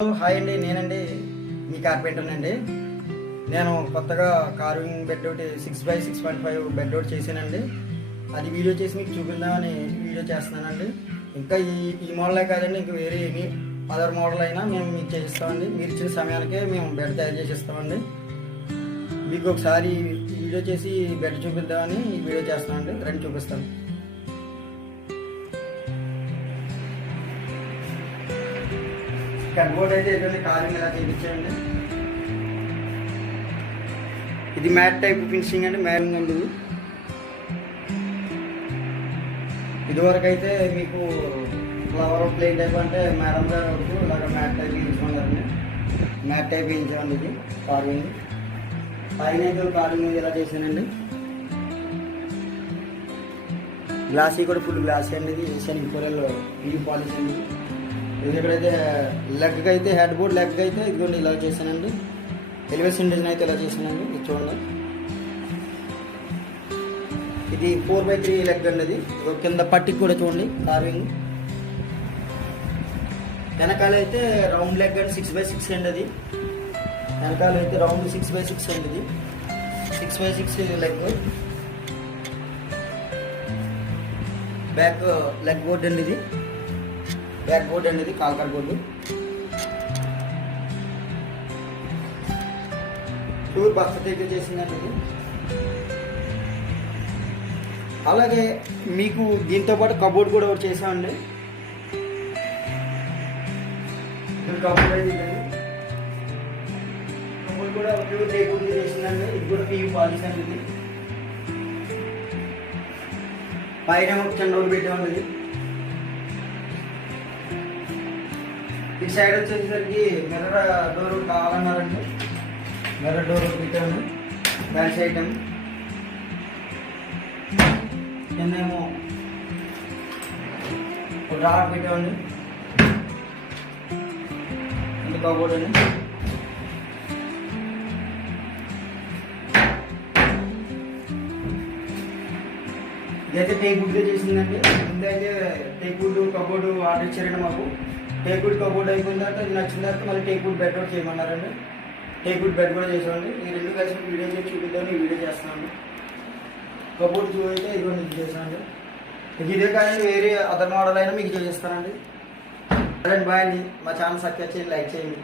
Hi అండి, నేనండి మీ carpenter అండి. నేను కొత్తగా కార్వింగ్ బెడ్ ఒకటి 6x6.5 బెడ్ ఒకటి చేశానండి. అది వీడియో చేసి మీకు చూపిందామని వీడియో చేస్తున్నానండి. ఇంకా ఈ మోడలే కాదండి, ఇంకా వేరే ఏమి అదర్ మోడల్ అయినా మేము మీకు చేసిస్తామండి. మీరు ఇచ్చిన సమయానికే మేము బెడ్ తయారు చేసిస్తామండి. మీకు ఒకసారి వీడియో చేసి బెడ్ చూపిద్దామని ఈ వీడియో చేస్తామండి. రండి చూపిస్తాను. కట్బోర్డ్ అయితే ఎటువంటి కార్వింగ్ ఎలా చేయించామండి. ఇది మ్యాట్ టైప్ ఫినిషింగ్ అండి, మ్యారింగ్ అండి. ఇదివరకు అయితే మీకు ఫ్లవర్ ప్లేన్ టైప్ అంటే మేడం గారు వరకు ఇలాగ మ్యాట్ టైప్ వేయించుకున్నారండి. మ్యాట్ టైప్ వేయించామండి. ఇది కార్వింగ్ పైన అయితే కార్వింగ్ ఎలా చేశానండి. గ్లాసీ కూడా ఫుల్ గ్లాసీ అండి. ఇది ఏషియన్ ఇంపోరియల్ ఇది పాలిష్ అండి. ఇక్కడైతే లెగ్ అయితే హెడ్ బోర్డ్ లెగ్ అయితే ఇదిగోండి ఇలా చేశానండి. ఎలివేషన్ డిజైన్ అయితే ఇలా చేశానండి. ఇది చూడండి, ఇది 4x3 లెగ్ అండి. ఇది కింద పట్టికి కూడా చూడండి కార్వింగ్. వెనకాల అయితే రౌండ్ లెగ్ అండి, 6x6 అండి. అది వెనకాల అయితే రౌండ్ 6x6 అండి. ఇది 6x6 leg. Back leg board అండి. ఇది బ్యాక్ బోర్డ్ అనేది కాల్కర్ బోర్డు. ప్యూర్ బక్స్ దగ్గర చేసిందండి ఇది. అలాగే మీకు దీంతో పాటు కబోర్డ్ కూడా ఒకటి చేసామండి. కబోర్డ్ అయితే కబోర్డ్ కూడా ప్యూర్ టేబుల్ చేసిందండి. ఇది కూడా పీవీ పాలిష్ అండి. ఇది పైన ఒక చిన్న డోర్ పెట్టామండి. ఇది ఈ సైడ్ వచ్చేసరికి మిర్రర్ డోర్ కావాలన్నారండి. మిర్రర్ డోర్ పెట్టాము. బ్యాక్ సైడ్ కిందేమో డ్రా పెట్టామండి. ఇంత కబోర్డ్ అండి. ఇదైతే టేక్వుడ్గా చేసిందండి. ముందైతే టేక్వుడ్ కబోర్డు ఆర్డర్ ఇచ్చారండి మాకు. టేక్వుడ్ కబోర్డ్ అయిపోయిన తర్వాత ఇది నచ్చిన తర్వాత మళ్ళీ టేక్వుడ్ బెడ్ కూడా చేయమన్నారండి. టేక్వుడ్ బెడ్ కూడా చేసామండి. ఈ రెండు కలిసి వీడియో చేసి చూపిద్దామని ఈ వీడియో చేస్తున్నాను. కబోర్డ్ చూ అయితే ఇదిగోండి ఇది చేసానండి. మీకు ఇదే కానీ వేరే అదర్ మోడల్ అయినా మీకు చేస్తానండి. సరే బాయ్ అండి. మా ఛానల్ సబ్స్క్రైబ్ చేయండి, లైక్ చేయండి.